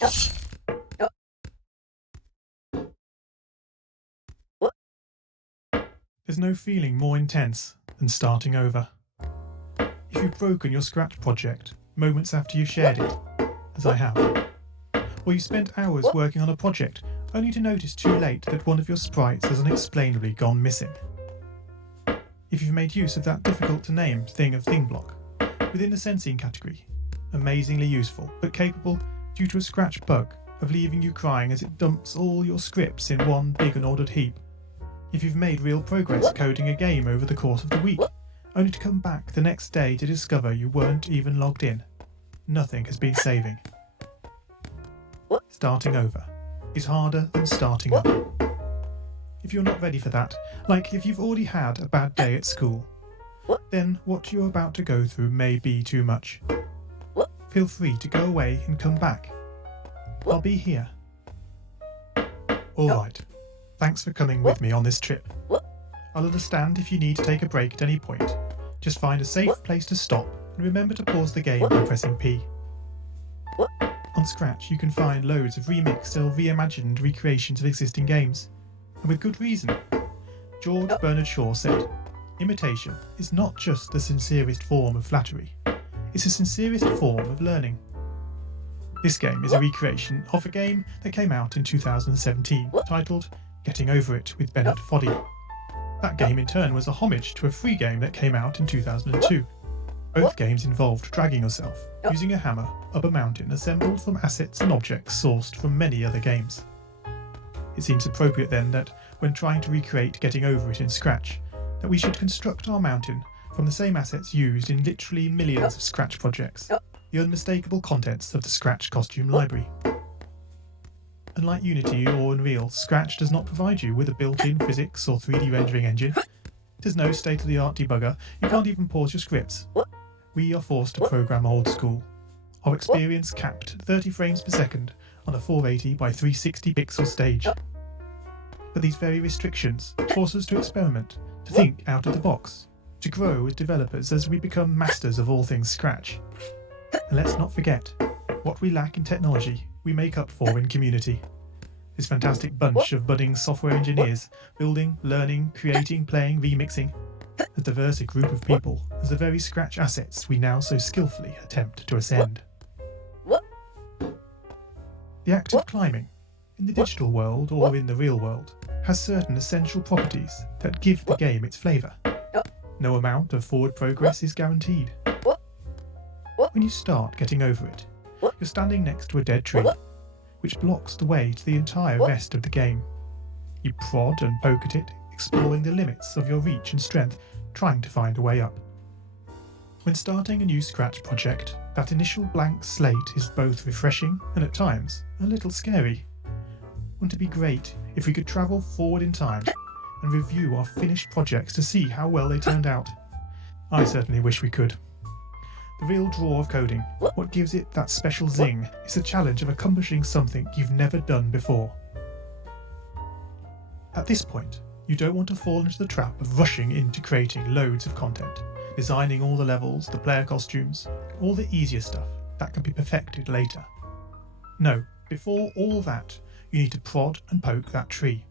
There's no feeling more intense than starting over. If you've broken your Scratch project moments after you shared it, as I have, or you spent hours working on a project only to notice too late that one of your sprites has unexplainably gone missing. If you've made use of that difficult to name thing of thing block within the sensing category, amazingly useful but capable, due to a Scratch bug, of leaving you crying as it dumps all your scripts in one big unordered heap. If you've made real progress coding a game over the course of the week, only to come back the next day to discover you weren't even logged in, nothing has been saving. Starting over is harder than starting up. If you're not ready for that, like if you've already had a bad day at school, then what you're about to go through may be too much. Feel free to go away and come back. I'll be here. Alright, thanks for coming with me on this trip. I'll understand if you need to take a break at any point. Just find a safe place to stop and remember to pause the game by pressing P. On Scratch you can find loads of remixed or reimagined recreations of existing games. And with good reason. George Bernard Shaw said, "Imitation is not just the sincerest form of flattery, it's the sincerest form of learning." This game is a recreation of a game that came out in 2017, titled Getting Over It with Bennett Foddy. That game in turn was a homage to a free game that came out in 2002. Both games involved dragging yourself, using a hammer, up a mountain assembled from assets and objects sourced from many other games. It seems appropriate then that, when trying to recreate Getting Over It in Scratch, that we should construct our mountain from the same assets used in literally millions of Scratch projects, the unmistakable contents of the Scratch costume library. Unlike Unity or Unreal, Scratch does not provide you with a built-in physics or 3D rendering engine. It has no state-of-the-art debugger, you can't even pause your scripts. We are forced to program old school. Our experience capped at 30 frames per second on a 480 by 360 pixel stage. But these very restrictions force us to experiment, to think out of the box, to grow as developers as we become masters of all things Scratch. And let's not forget, what we lack in technology, we make up for in community. This fantastic bunch of budding software engineers, building, learning, creating, playing, remixing, as diverse a group of people as the very Scratch assets we now so skillfully attempt to ascend. The act of climbing, in the digital world or in the real world, has certain essential properties that give the game its flavour. No amount of forward progress is guaranteed. When you start Getting Over It, you're standing next to a dead tree, which blocks the way to the entire rest of the game. You prod and poke at it, exploring the limits of your reach and strength, trying to find a way up. When starting a new Scratch project, that initial blank slate is both refreshing and at times a little scary. Wouldn't it be great if we could travel forward in time and review our finished projects to see how well they turned out? I certainly wish we could. The real draw of coding, what gives it that special zing, is the challenge of accomplishing something you've never done before. At this point, you don't want to fall into the trap of rushing into creating loads of content, designing all the levels, the player costumes, all the easier stuff that can be perfected later. No, before all that, you need to prod and poke that tree.